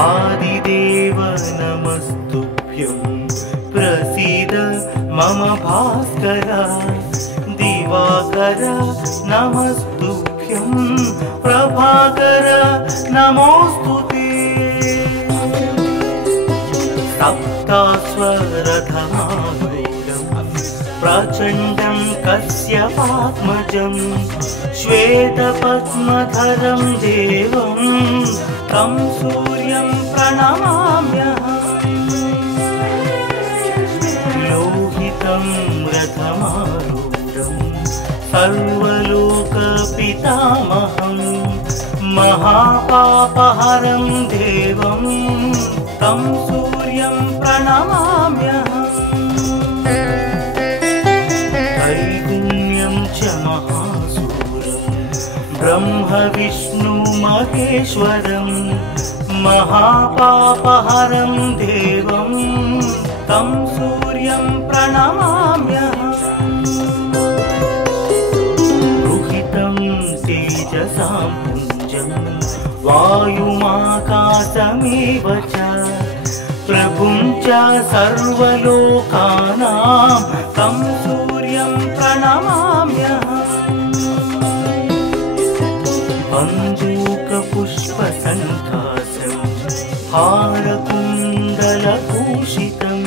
आदिदेव नमस्तुभ्यं प्रसीद मम भास्कर दिवाकर नमस्तुभ्यं प्रभाकर नमोस्तुते सप्तास्वरधमारूढं प्रचण्डं कश्यपात्मजं श्वेतपद्मधरं देवं तं सूर्यं प्रणमाम्यहम् लोहितं रथमारूढं सर्वलोकपितामहं महापापहरं देवं तं सूर्यं प्रणमाम्यहम् त्रैगुण्यं च महासूरं ब्रह्म विष्णु महेश्वरं महापापहरं देवं तं सूर्यं प्रणमाम्यहम् रुहितं तेजसां पुञ्जं वायुमाकाशमेव च प्रभुं च सर्वलोकानां तं सूर्यं प्रणमाम्यहम् बन्धूकपुष्पसङ्कासं हारकुण्डलभूषितम्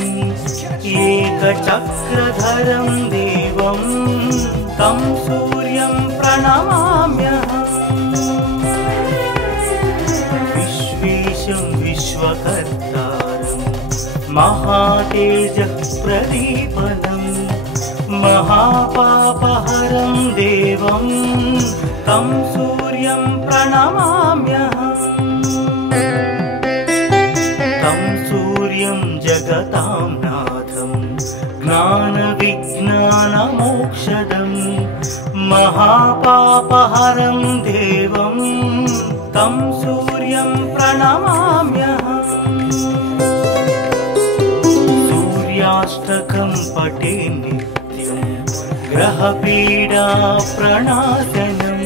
एकचक्रधरं देवं तं सूर्यं प्रणमाम्यहम् विश्वेशं विश्वकर्तारं महातेजः प्रदीपनम् महापापहरं देवं तं सूर्यं प्रणमाम्यहम् तं सूर्यं जगतां नाथं ज्ञानविज्ञानमोक्षदं महापापहरं देवं तं सूर्यं प्रणमाम्यहम् सूर्याष्टकं पठे नित्यं ग्रहपीडा प्रणाशनम्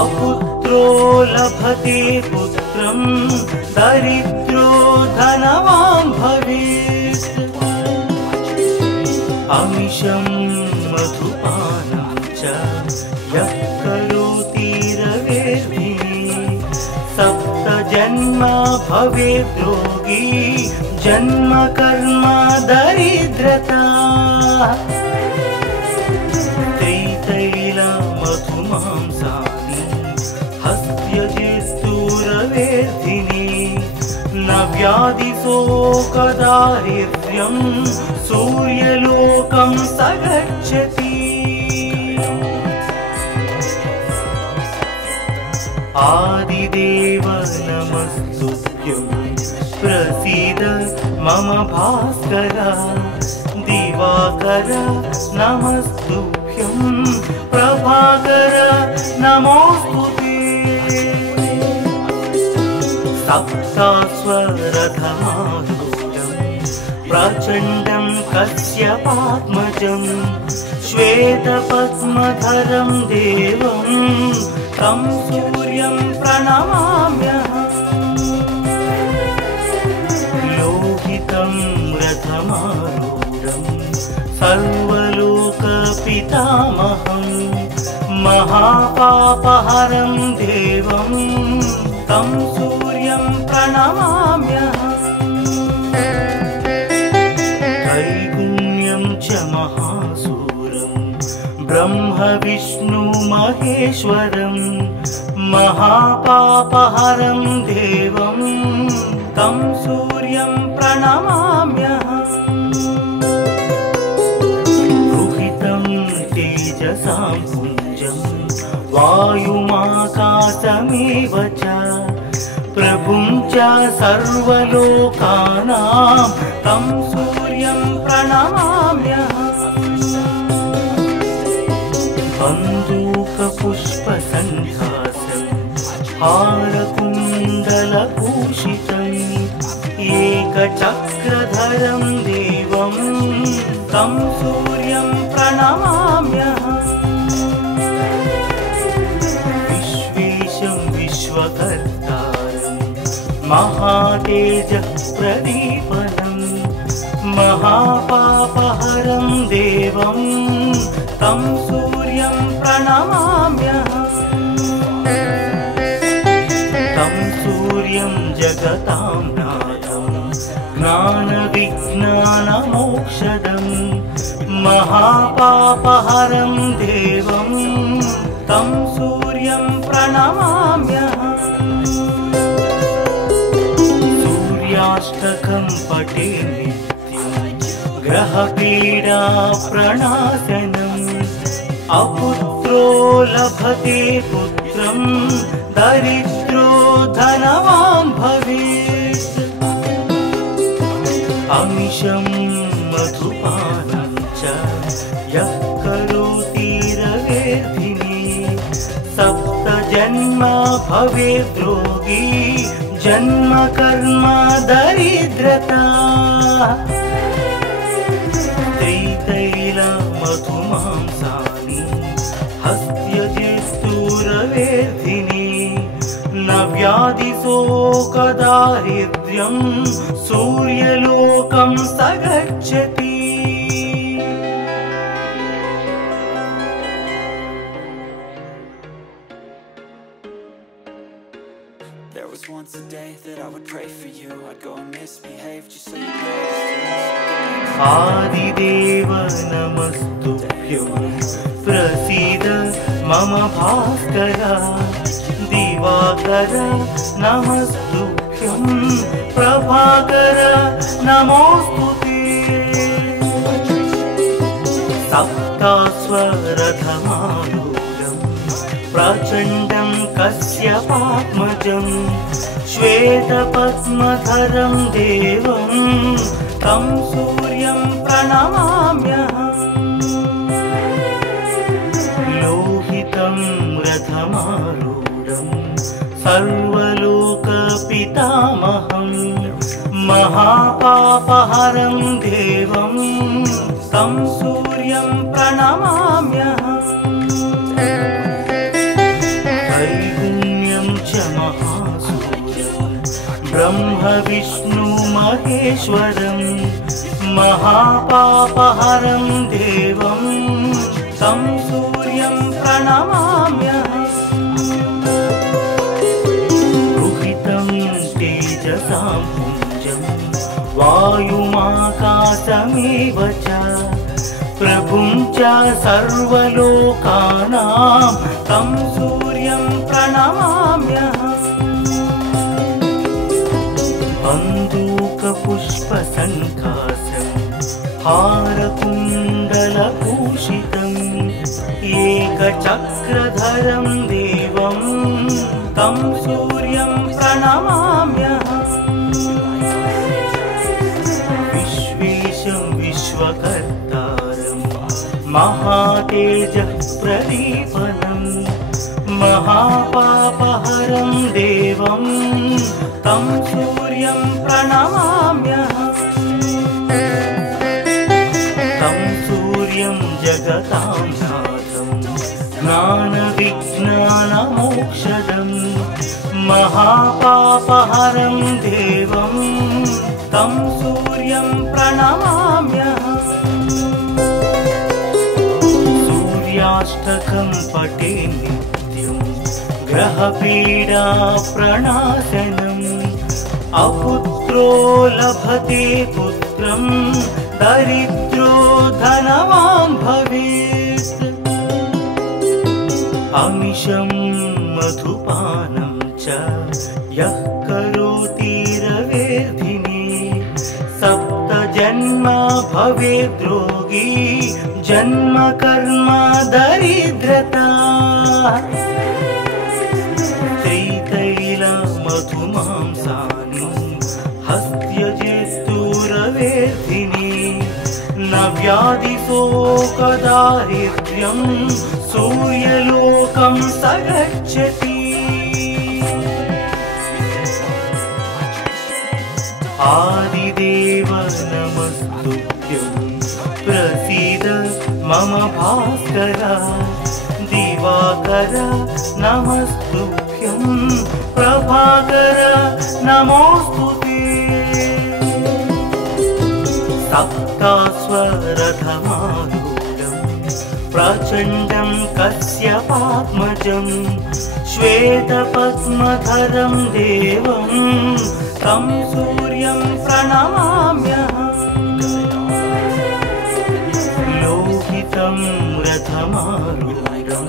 अपुत्रो लभते पुत्रं दरिद्रो धनवान् भवेत् अमिषं मधुपानं च यः करोति रवेर्भिः सप्तजन्म भवेत् रोगी जन्म कर्म दरिद्रता त्रितैलमधुमांसानि हस्त्यजिस्तूरवेर्धिनि न व्याधिशोकदारिद्र्यं सूर्यलोकं स गच्छति आदिदेव नमस्तुभ्यं प्रसीद मम भास्कर दिवाकर नमस्तुभ्यं प्रभाकर नमोस्तुते सप्तास्वरधमारूढं प्रचण्डं कश्यपात्मजं श्वेतपद्मधरं देवं तं सूर्यं प्रणमाम्यहम् लोहितं रथमारूढं सर्वलोकपितामहं महापापहरं देवं तं सूर्यं प्रणमाम्यहम् त्रैगुण्यं च महासूरं ब्रह्म विष्णु महेश्वरं महापापहरं देवं तं सूर्यं प्रणमाम्यहम् रुहितं तेजसां पुञ्जं वायुमाकाशमेव च प्रभुं च सर्वलोकानां तं सूर्यं प्रणमाम्यहम् बन्धूकपुष्पसङ्कासं हारकुण्डलभूषितम् एकचक्रधरं देवं तं सूर्यं प्रणमाम्यहम् विश्वेशं विश्वकर्तारं महातेजः प्रदीपनं महापापहरं देवं तं सूर्यं प्रणमाम्यहम् तं सूर्यं जगतां नाथं ज्ञानविज्ञानमोक्षदं महापापहरं देवं तं सूर्यं प्रणमाम्यहम् सूर्याष्टकं पठे नित्यं ग्रहपीडा प्रणाशनम् अपुत्रो लभते पुत्रं दरिद्रो धनवान् भवेत् अमिषं मधुपानं च यः करोति रवेर्धिनी सप्त जन्म भवेद् रोगी जन्म कर्म दरिद्रता त्रितैलमधुमांसानि हस्त्यजिस्तूरवेर्धिनी न व्याधिशोकदारिद्र्यं सूर्यलोकं स गच्छति There was once a day that I would pray for you. I'd go and misbehave just so you know. आदिदेव नमस्तुभ्यं प्रसीद मम भास्कर दिवाकर नमस्तुभ्यं प्रभाकर नमोस्तुते सप्तास्वरथमारूढं प्रचण्डं कश्यपात्मजं श्वेतपद्मधरं देवं तं सूर्यं प्रणमाम्यहम् लोहितं रथमारूढं सर्वलोकपितामहं महापापहरं देवं तं सूर्यं प्रणमाम्यहम् त्रैगुण्यं च महासूर्यं ब्रह्म विष्णु महेश्वरं महापापहरं देवं तं सूर्यं प्रणमाम्यहम् रुहितं तेजसां पुञ्जं वायुमाकाशमेव च प्रभुं च सर्वलोकानां तं सूर्यं प्रणमाम्यहम् बन्दूकपुष्पसङ्कासं हारकुण्डलभूषितम् एकचक्रधरं देवं तं सूर्यं प्रणमाम्यहम् विश्वेशं विश्वकर्तारं महातेजः प्रदीपनं महापापहरं देवं तं सूर्यं प्रणमाम्यहम् तं सूर्यं जगतां नाथं ज्ञानविज्ञानमोक्षदं महापापहरं देवं तं सूर्यं प्रणमाम्यहम् सूर्याष्टकं पठे नित्यं ग्रहपीडा प्रणाशनम् अपुत्रो लभते पुत्रं दरिद्रो धनवान् भवेत् अमिषं मधुपानं च यः करोति रवेर्धिनी सप्त जन्म भवेद् रोगी जन्म कर्म दरिद्रता त्रितैलमधुमांसानि हस्त्यजिस्तूरवेर्धिनी न व्याधिशोकदारिद्र्यं सूर्यलोकं स गच्छति आदिदेव नमस्तुभ्यं प्रसीद मम भास्कर दिवाकर नमस्तुभ्यं नमस्तुभ्यं प्रभाकर नमोस्तुते सप्तास्वरथमारूढं प्रचण्डं कश्यपात्मजं श्वेतपद्मधरं देवं तं सूर्यं प्रणमाम्यहम् लोहितं रथमारूढं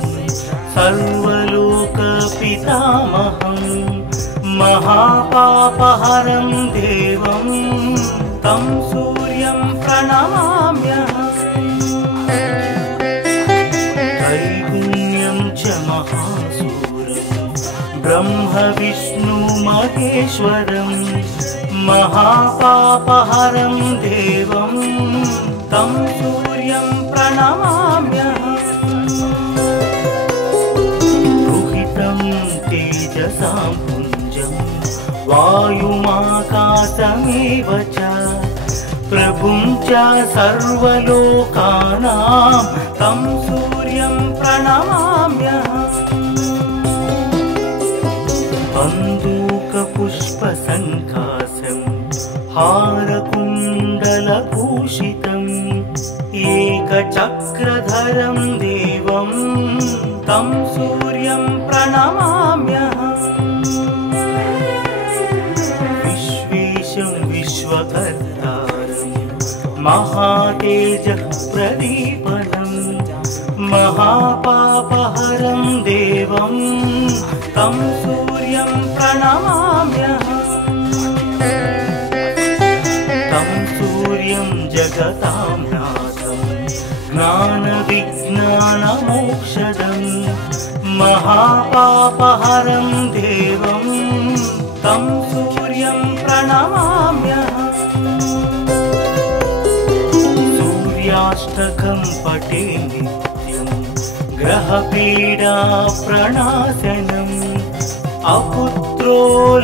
सर्वलोकपितामहं महापापहरं देवं तं सूर्यं प्रणमाम्यहम् त्रैगुण्यं च महासूरं ब्रह्म विष्णु महेश्वरं महापापहरं देवं तं सूर्यं प्रणमाम्यहम् रुहितं तेजसां पुञ्जं वायुमाकाशमेव च प्रभुं च सर्वलोकानां तं सूर्यं प्रणमाम्यहम् कन्दूकपुष्पसङ्कासं हारकुण्डलभूषितम् एकचक्रधरं देवं तं सूर्यं प्रणमाम्यहम् विश्वेशं विश्वकर्तारं महातेजः प्रदीपनं महापापहरं देवं तं सूर्यं प्रणमाम्यहम् तं सूर्यं जगतां नाथं ज्ञानविज्ञानमोक्षदं महापापहरं देवं तं सूर्यं प्रणमाम्यहम् सूर्याष्टकं पठे नित्यं ग्रहपीडा प्रणाशनम् अपुत्रो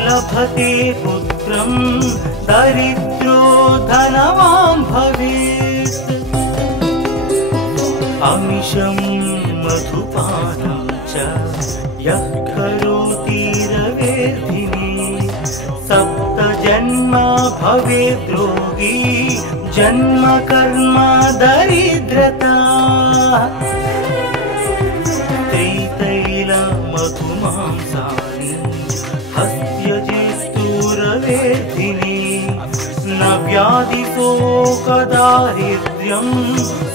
लभते पुत्रं दरिद्रो धनवान् भवेत् अमिषं मधुपानं च यः करोति रवेर्धिनी सप्तजन्म भवेद् रोगी जन्म कर्म दरिद्रता त्रितैलमधुमांसानि हस्त्यजेस्तुरवेर्धिनी न व्याधिशोकदारिद्र्यं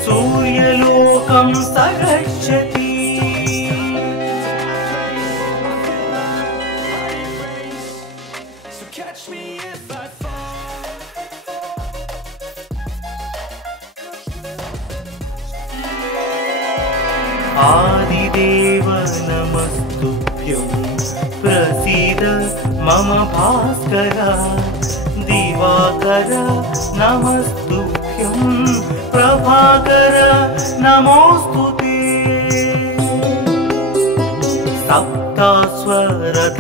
सूर्यलोकं स गच्छति So catch me if I fall. आदिदेव नमस्तुभ्यं प्रसीद मम भास्कर दिवाकर नमस्तुभ्यं प्रभाकर नमोस्तुते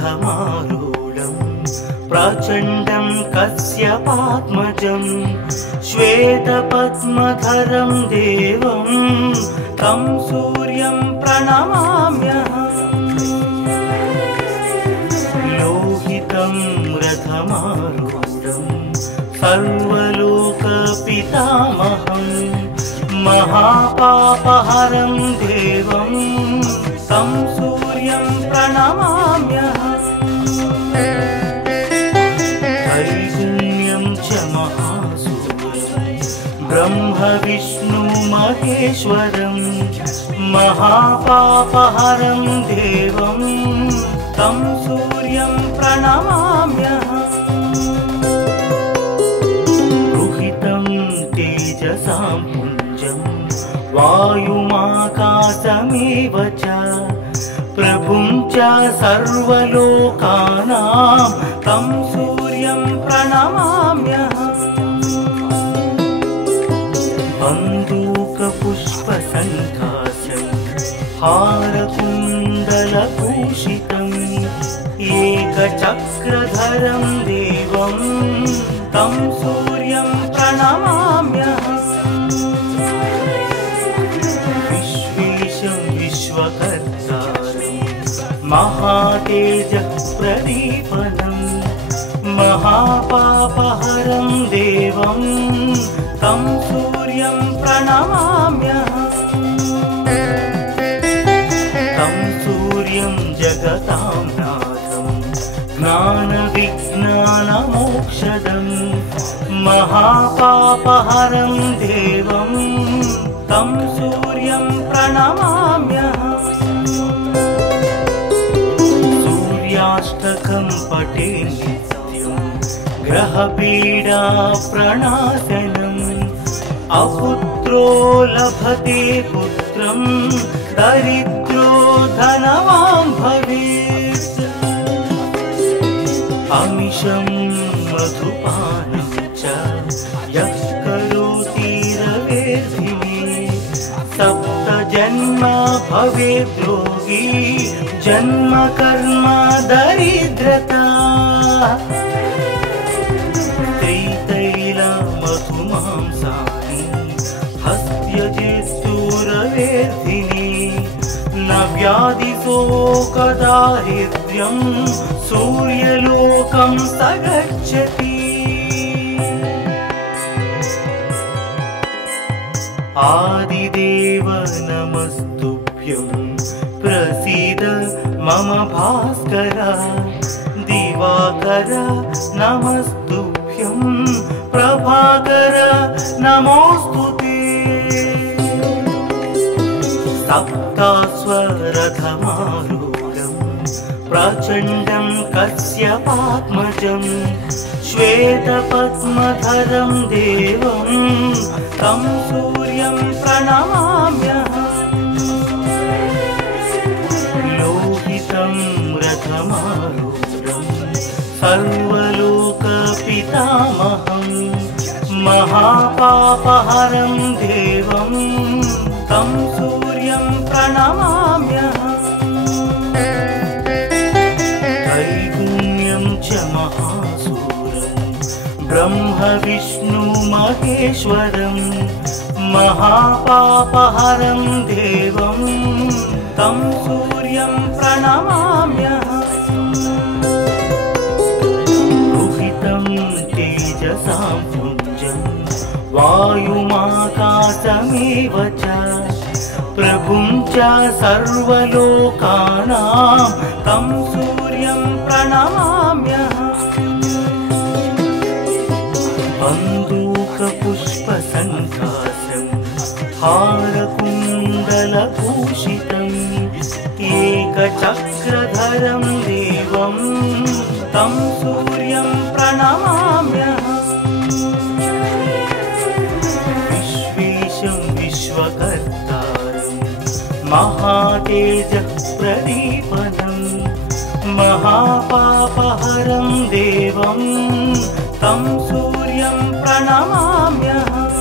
सप्तास्वरथमारूढं प्रचण्डं कश्यपात्मजं श्वेतपद्मधरं देवं तं सूर्यं प्रणमाम्यहम् लोहितं रथमारूढं सर्वलोकपितामहं महापापहरं देवं तं सूर्यं प्रणमाम्यहम् त्रैगुण्यं च महासूरं ब्रह्म विष्णु महेश्वरं महापापहरं देवं तं सूर्यं प्रणमाम्यहम् रुहितं तेजसां पुञ्जं वायुमाकाशमेव च प्रभुं च सर्वलोकानां तं सूर्यं प्रणमाम्यहम् कन्दूकपुष्पसङ्कासं हारकुण्डलभूषितम् एकचक्रधरं देवं तं सूर्यं प्रणमाम्यहम् विश्वेशं विश्वकर्तारं महातेजप्रदीपनं महापापहरं देवं तं सूर्यं प्रणमाम्यहम् तं सूर्यं जगतां नाथं ज्ञानविज्ञानमोक्षदं महापापहरं देवं तं सूर्यं प्रणमाम्यहम् सूर्याष्टकं पठे नित्यं ग्रहपीडा प्रणाशनम् अपुत्रो लभते पुत्रं दरिद्रो धनवान् भवेत् अमिषं मधुपानं च यः करोति रवेर्धिने सप्त जन्म भवेत् रोगी जन्म कर्म दरिद्रता त्रितैलमधुमांसानि हस्त्यजेस्तुरवेर्धिने न व्याधिशोकदारिद्र्यं सूर्यलोकं स गच्छति आदिदेव नमस्तुभ्यं प्रसीद मम भास्कर दिवाकर नमस्तुभ्यं प्रभाकर नमोस्तुते सप्तास्वरथमारूढं प्रचण्डं कश्यपात्मजं श्वेतपद्मधरं देवं तं सूर्यं प्रणमाम्यहम् लोहितं रथमारूढं सर्वलोकपितामहं महापापहरं देवं तं सूर्यं प्रणमाम्यहम् त्रैगुण्यं च महासूरं ब्रह्म विष्णु महेश्वरं महापापहरं देवं तं सूर्यं प्रणमाम्यहम् रुहितं तेजसां पुञ्जं वायुमाकाशमेव च प्रभुं च सर्वलोकानां तं सूर्यं प्रणमाम्यहम् बन्दूकपुष्पसङ्काशं हारकुण्डलभूषितम् एकचक्रधरं देवं तं सूर्यं प्रणमाम्यहम् विश्वेशं विश्वकर्तारं महातेजप्रदीपनं महापापहरं देवं तं सूर्यं प्रणमाम्यहम्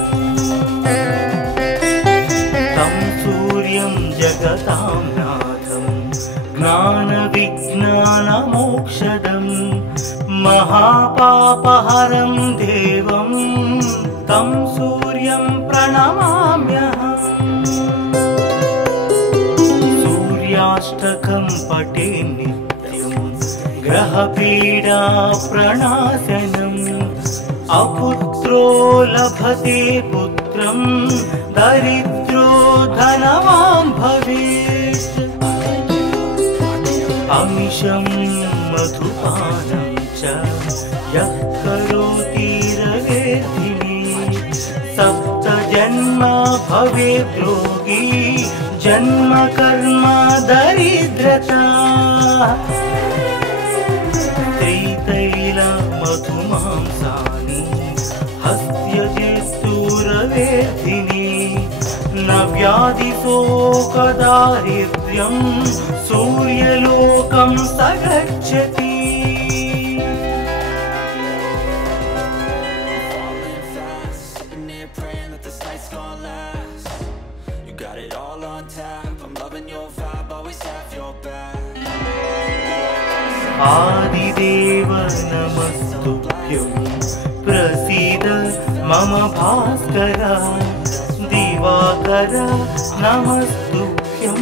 तं सूर्यं जगतां नाथं ज्ञानविज्ञानमोक्षदं महापापहरं देवं तं सूर्यं प्रणमाम्यहम् सूर्याष्टकं पठे नित्यं ग्रहपीडा प्रणाशनम् अपुत्रो लभते पुत्रं दरिद्रो धनवान् भवेत् अमिषं मधुपानं च यः करोति रवेर्धिने सप्त जन्म भवेत् रोगी जन्म कर्म दरिद्रता त्रितैलमधुमांसानि हस्त्यजेस्तुरवेर्धिने न व्याधिशोकदारिद्र्यं सूर्यलोकं स गच्छति आदिदेव नमस्तुभ्यं प्रसीद मम भास्कर दिवाकर नमस्तुभ्यं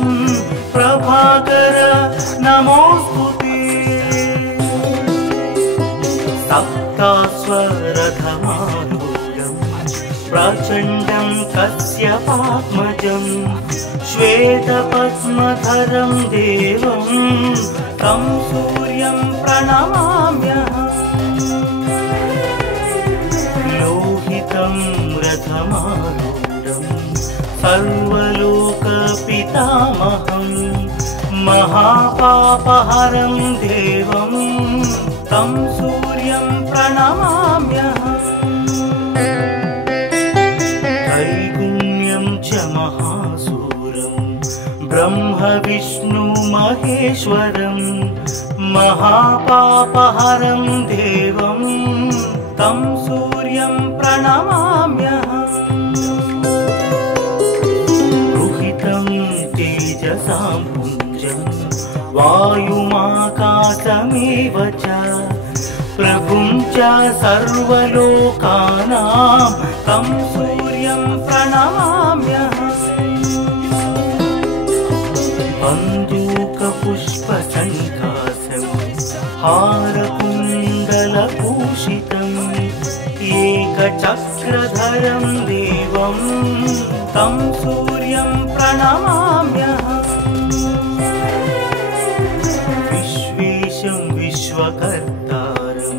प्रभाकर नमोऽस्तुते सप्तास्वरथमारूढं प्रचण्डं कश्यपात्मजं श्वेतपद्मधरं देवं तं सूर्यं प्रणमाम्यहम् लोहितं रथमारूढं सर्वलोकपितामहं महापापहरं देवं तं सूर्यं प्रणमाम्यहम् त्रैगुण्यं च महासूरं ब्रह्मविष्णुमहेश्वरं महापापहरं देवं तं सूर्यं प्रणमाम्यहम् रुहितं तेजसां पुञ्जं वायुमाकाशमेव च प्रभुं च सर्वलोकानां तं सूर्यं प्रणमाम्यहम् बन्दूकपुष्पसङ्कासं हारकुण्डलभूषितम् एकचक्रधरं देवं तं सूर्यं प्रणमाम्यहम् विश्वेशं विश्वकर्तारं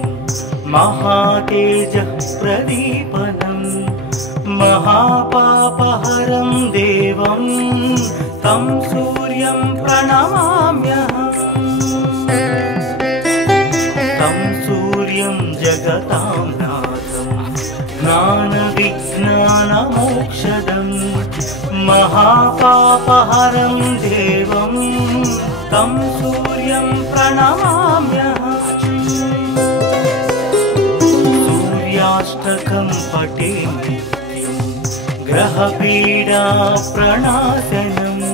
महातेजः प्रदीपनं महापापहरं देवं तं सूर्यं प्रणमाम्यहम् तं सूर्यं जगतां ज्ञानविज्ञानमोक्षदं महापापहरं देवं तं सूर्यं प्रणमाम्यहम् सूर्याष्टकं पठे नित्यं ग्रहपीडा प्रणाशनम्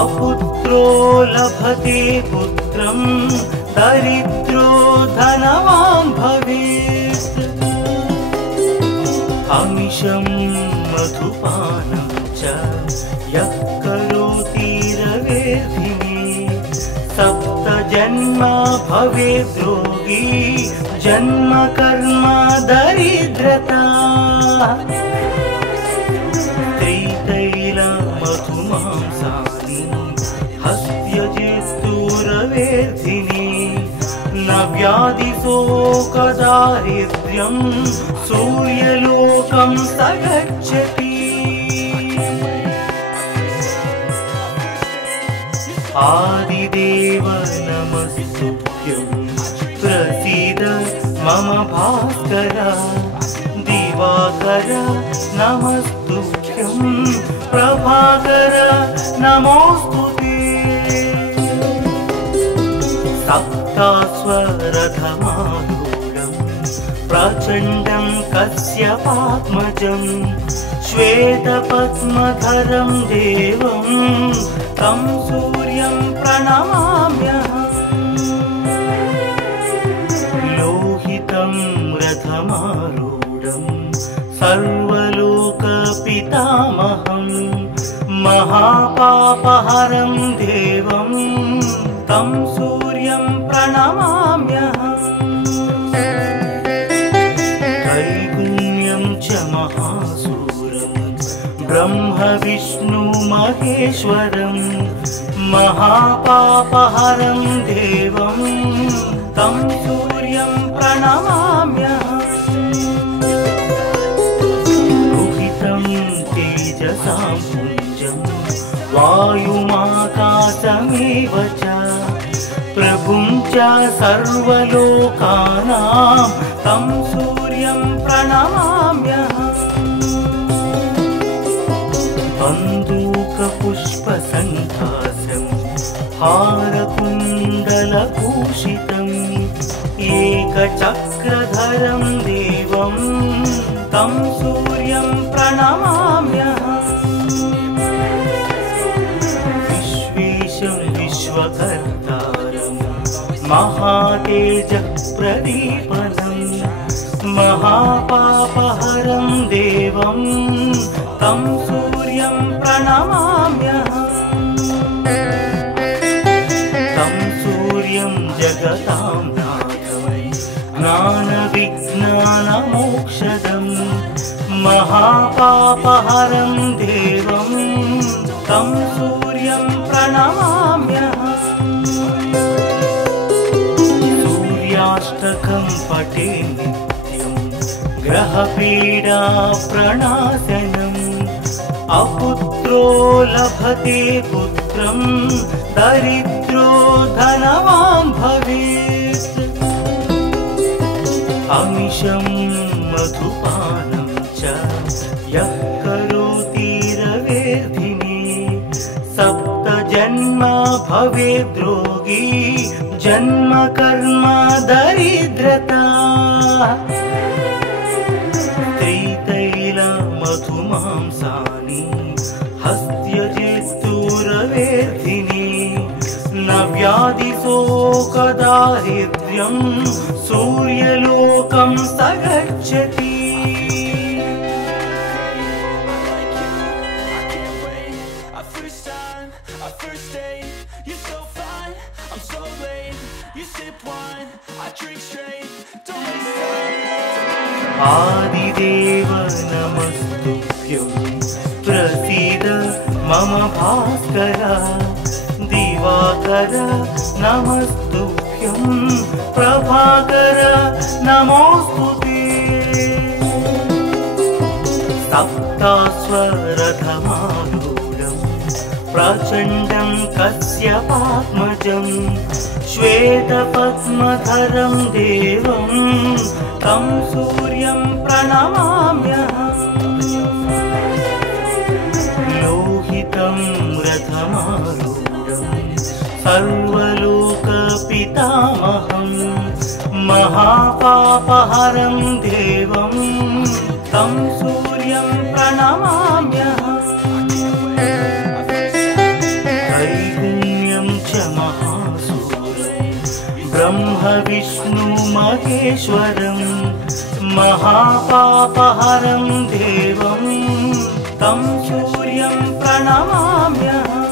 अपुत्रो लभते पुत्रं दरिद्रो धनवान् भवेत् अमिषं मधुपानं च यः करोति रवेर्धिने सप्तजन्म भवेत् रोगी जन्म कर्म दरिद्रता त्रितैलमधुमांसानि हस्त्यजेस्तुरवेर्धिने न व्याधिशोकदारिद्र्यं सूर्यलोकं स गच्छति आदिदेव नमस्तुभ्यं प्रसीद मम भास्कर दिवाकर नमस्तुभ्यं प्रभाकर नमोऽस्तुते सप्तास्वरथमारूढं प्रचण्डं कश्यपात्मजं श्वेतपद्मधरं देवं तं सूर्यं प्रणमाम्यहम् लोहितं रथमारूढं सर्वलोकपितामहं महापापहरं देवं तं सूर्यं प्रणमाम्यहम् त्रैगुण्यं च महासूरं ब्रह्मविष्णुमहेश्वरं महापापहरं देवं तं सूर्यं प्रणमाम्यहम् रुहितं तेजसां पुञ्जं वायुमाकाशमेव च प्रभुं च सर्वलोकानां तं सूर्यं प्रणमाम्यहम् बन्दूकपुष्पसङ्कासं हारकुण्डलभूषितम् एकचक्रधरं देवं तं सूर्यं प्रणमाम्यहम् विश्वेशं विश्वकर्तारं महातेजः प्रदीपनं महापापहरं देवं तं सूर्यं प्रणमाम्यहम् तं जगतां नाथं ज्ञानविज्ञानमोक्षदं महापापहरं देवं तं सूर्यं प्रणमाम्यहम्। सूर्याष्टकं पठे नित्यं ग्रहपीडा प्रणाशनम् अपुत्रो लभते पुत्रं दरिद्रो धनवान् भवेत्। अमिषं मधुपानं च यः करोति रवेर्धिने सप्तजन्म भवेद्रोगी जन्म कर्म दरिद्रता। मधुमांसानि हस्त्यजित्तुरवेर्धिनि न व्याधिशोकदारिद्र्यं सूर्यलोकं स गच्छति। आदिदेव नमस्तुभ्यं प्रसीद मम भास्कर दिवाकर नमस्तुभ्यं प्रभाकर नमोस्तुते। सप्तास्वरथमारूढं प्रचण्डं कश्यपात्मजं श्वेतपद्मधरं देवं तं सूर्यं प्रणमाम्यहम्। लोहितं रथमारूढं सर्वलोकपितामहं महापापहरं देवं तं सूर्यं प्रणमाम्यहम्। त्रैगुण्यं च महासूरं ब्रह्म विष्णु महेश्वरं महापापहरं देवं तं सूर्यं प्रणमाम्यहम्।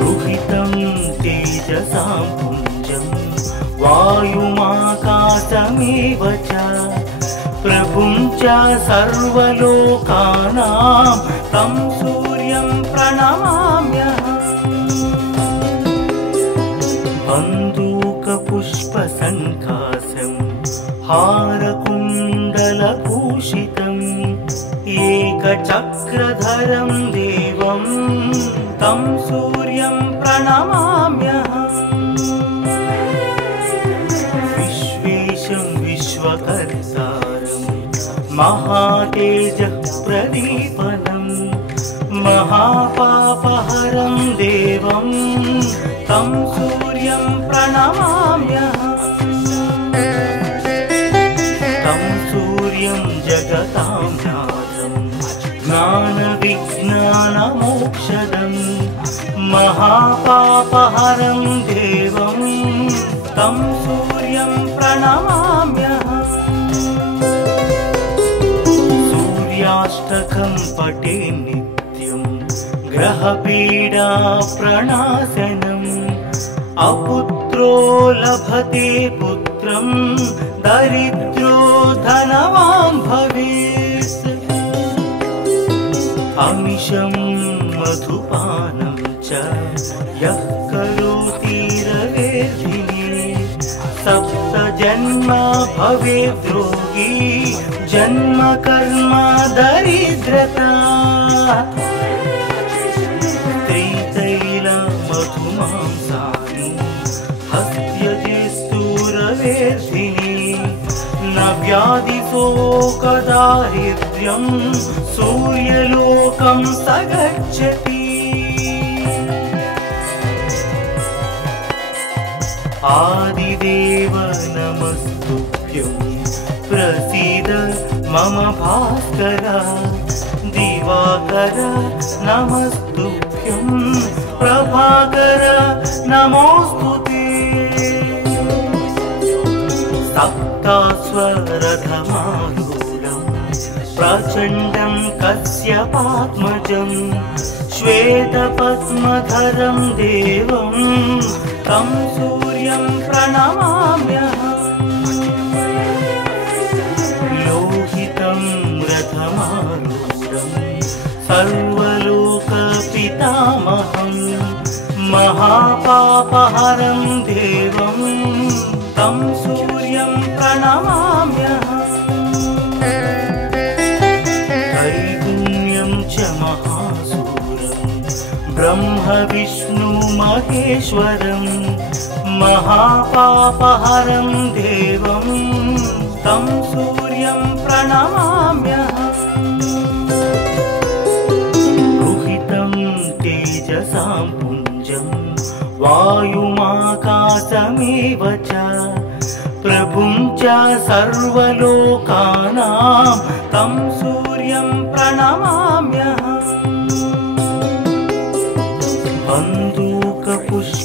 रुहितं तेजसां पुञ्जं वायुमाकाशमेव च प्रभुं च सर्वलोकानां तं सूर्यं प्रणमाम्यहम्। बन्दूकपुष्पसङ्कासं हारकुण्डलभूषितम् एकचक्रधरं देवं तं सूर्यं प्रणमाम्यहम्। विश्वेशं विश्वकर्तारं महातेजः प्रदीपनं महापापहरं देवं तं सूर्यं प्रणमाम्यहम्। तं सूर्यं जगतां नाथं ज्ञानविज्ञानमोक्षदं महापापहरं देवं तं सूर्यं प्रणमाम्यहम्। सूर्याष्टकं पठे नित्यं ग्रहपीडा प्रणाशनम् अपुत्रो लभते पुत्रं दरिद्रो धनवान् भवेत्। अमिषं मधुपानं च यः करोति रवेर्धिने सप्तजन्म भवेद्रोगी जन्म कर्म दरिद्रता। न व्याधिशोकदारिद्र्यं सूर्यलोकं स गच्छति। आदिदेव नमस्तुभ्यं प्रसीद मम भास्कर दिवाकर नमस्तुभ्यं प्रभाकर नमोस्तुते। सप्तास्वरथमारूढं प्रचण्डं कश्यपात्मजं श्वेतपद्मधरं देवं तं सूर्यं प्रणमाम्यहम् लोहितं रथमारूढं सर्वलोकपितामहं महापापहरं देवं तं सूर्यं प्रणमाम्यहम् त्रैगुण्यं च महासूरं ब्रह्म विष्णु महेश्वरं महापापहरं देवं तं सूर्यं प्रणमाम्यहम् रुहितं तेजसां पुञ्जं वायुमाकाशमेव च प्रभुं च सर्वलोकानां तं सूर्यं प्रणमाम्यहम्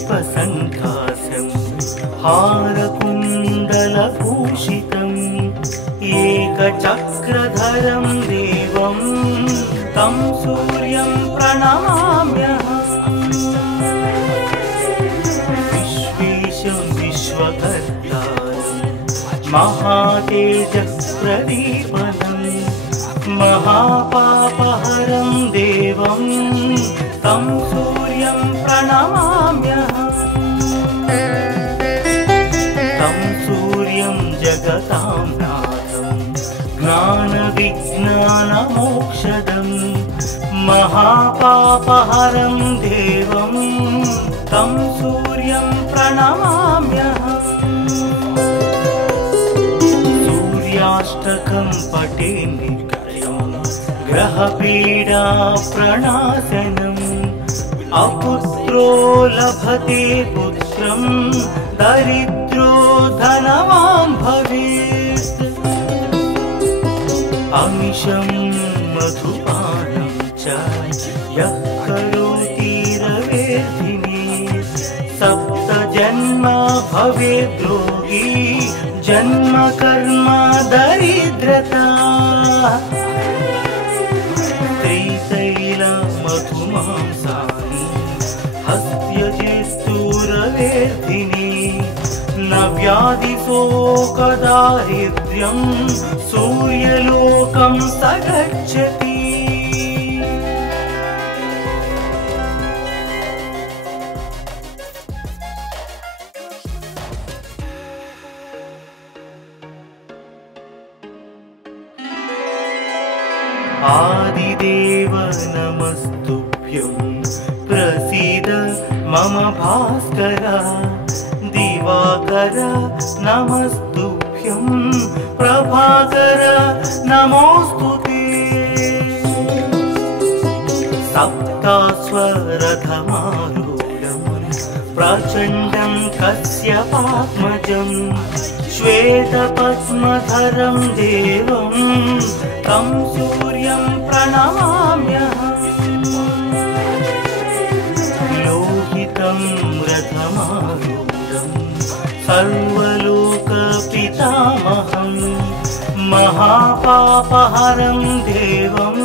बन्दूकपुष्पसङ्काशं हारकुण्डलभूषितम् एकचक्रधरं देवं तं सूर्यं प्रणमाम्यहम् विश्वेशं विश्वकर्तारं महातेजःप्रदीपनं महापापहरं देवं तं सूर्यं प्रणमाम्यहम् तं सूर्यं जगतां नाथं ज्ञानविज्ञानमोक्षदं महापापहरं देवं तं सूर्यं प्रणमाम्यहम् सूर्याष्टकं पठे नित्यं ग्रहपीडा प्रणाशनम् अपुत्रो लभते पुत्रं दरिद्रो धनवान् भवेत् अमिषं मधुपानं च यः करोति रवेर्धिने सप्त जन्म भवेद् रोगी जन्म कर्म दरिद्रता त्रितैलमधुमांसानि हस्त्यजेस्तुरवेर्धिने न व्याधिशोकदारिद्र्यं सूर्यलोकं स गच्छति आदिदेव नमस्तुभ्यं प्रसीद मम भास्कर दिवाकर नमस्तुभ्यं प्रभाकर नमोस्तुते सप्तास्वरथमारूढं प्रचण्डं कश्यपात्मजं श्वेतपद्मधरं देवं तं सूर्यं प्रणमाम्यहम् लोहितं रथमारूढं सर्वलोकपितामहं महापापहरं देवं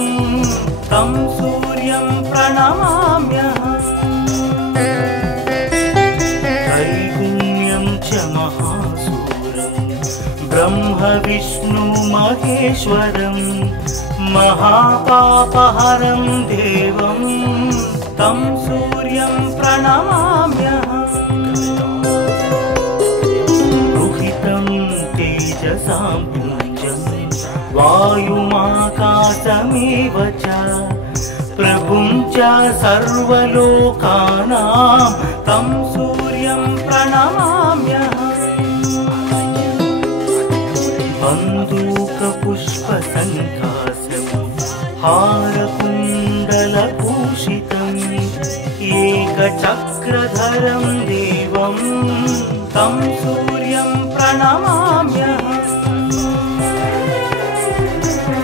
तं सूर्यं प्रणमाम्यहम् त्रैगुण्यं च महासूरं ब्रह्म विष्णु महेश्वरं महापापहरं देवं तं सूर्यं प्रणमाम्यहम् रुहितं तेजसां पुञ्जं वायुमाकाशमेव च प्रभुं च सर्वलोकानां तं सूर्यं प्रणमाम्यहम् बन्दूकपुष्पसङ्काशं हारकुण्डलभूषितम् एकचक्रधरं देवं तं सूर्यं प्रणमाम्यहम्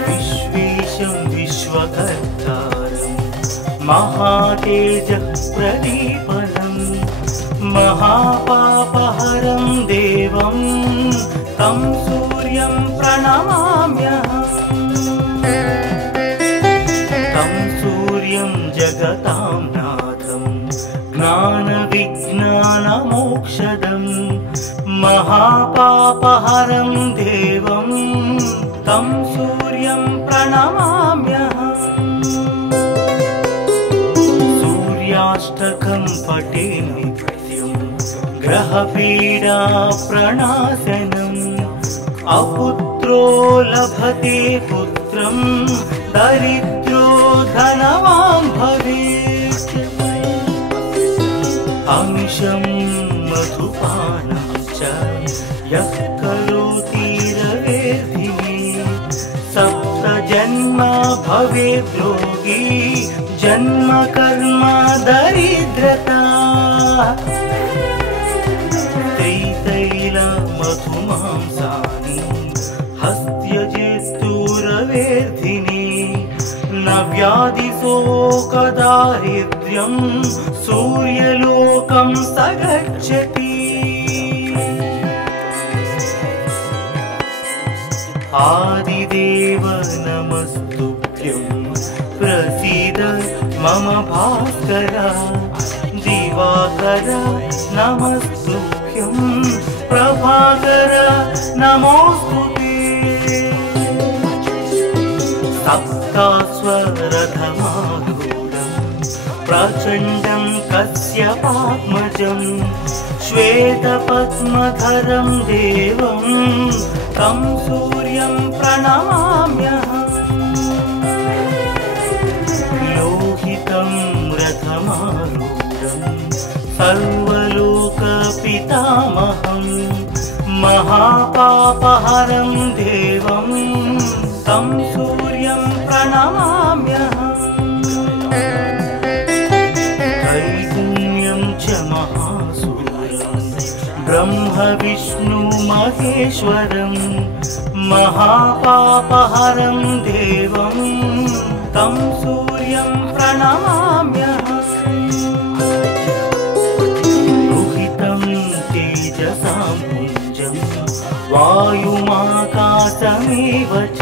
विश्वेशं विश्वकर्तारं महातेजःप्रदीपनं महापापहरं देवं तं सूर्यं प्रणमाम्यहम् तं सूर्यं जगतां विज्ञानमोक्षदं महापापहरं देवं तं सूर्यं प्रणमाम्यहम् सूर्याष्टकं पठे नित्यं ग्रहपीडा प्रणाशनम् अपुत्रो लभते पुत्रं दरिद्रो धनवान् भवेत् अमिषं मधुपानं च यः करोति रवेर्धिने सप्त जन्म भवेत् रोगी जन्म कर्म दरिद्रता मधुमांसानि हस्त्यजेस्तुरवेर्धिने न व्याधिशोकदारिद्र्यं सूर्यलोकं स गच्छति आदिदेव नमस्तुभ्यं प्रसीद मम भास्कर दिवाकर नमस्तुभ्यं प्रभाकर नमोस्तुते सप्तास्वरथमारूढं प्रचण्डं कश्यपात्मजं श्वेतपद्मधरं देवं तं सूर्यं प्रणमाम्यहम् लोहितं रथमारूढं सर्वलोकपितामहं महापापहरं देवं तं सूर्यं प्रणमाम्यहम् त्रैगुण्यं च महासूर्यं ब्रह्म विष्णु महेश्वरं महापापहरं देवं तं सूर्यं प्रणमाम्यहम् तेजसां पुञ्जं वायुमाकाशमेव च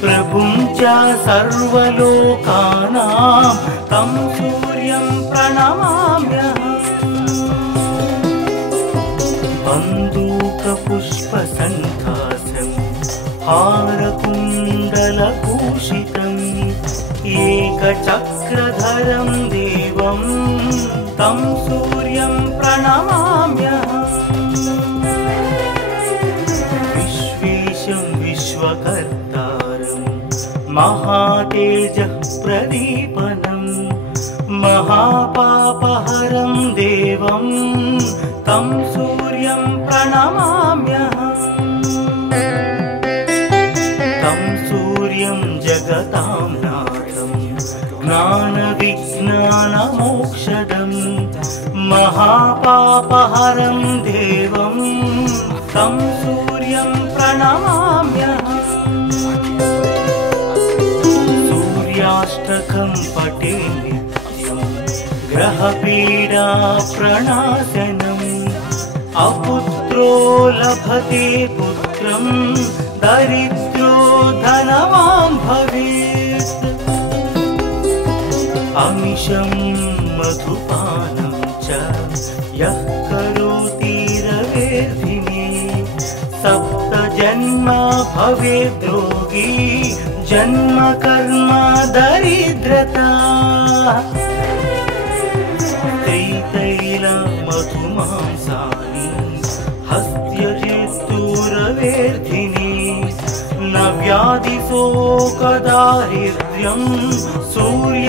प्रभुं च सर्वलोकानां तं सूर्यं प्रणमाम्यहम् बन्दूकपुष्पसङ्कासं हारकुण्डलभूषितम् एकचक्रधरं देवं तं सूर्यं प्रणमाम्यहम् विश्वेशं विश्वकर्तारं महातेजः प्रदीपनं महापापहरं देवं तं सूर्यं प्रणमाम्यहम् तं सूर्यं जगतां नाथं ज्ञानविज्ञानमोक्षदं महापापहरं देवं तं सूर्यं प्रणमाम्यहम् सूर्याष्टकं पठे नित्यं ग्रहपीडा प्रणाशनम् अपुत्रो लभते पुत्रं दरिद्रो धनवान् भवेत् अमिषं मधुपानं च यः करोति रवेर्धिने सप्त जन्म भवेत् रोगी जन्म कर्म दरिद्रता मधुमांसानि हस्त्यजेस्तुरवेर्धिने न व्याधिशोकदारिद्र्यं सूर्य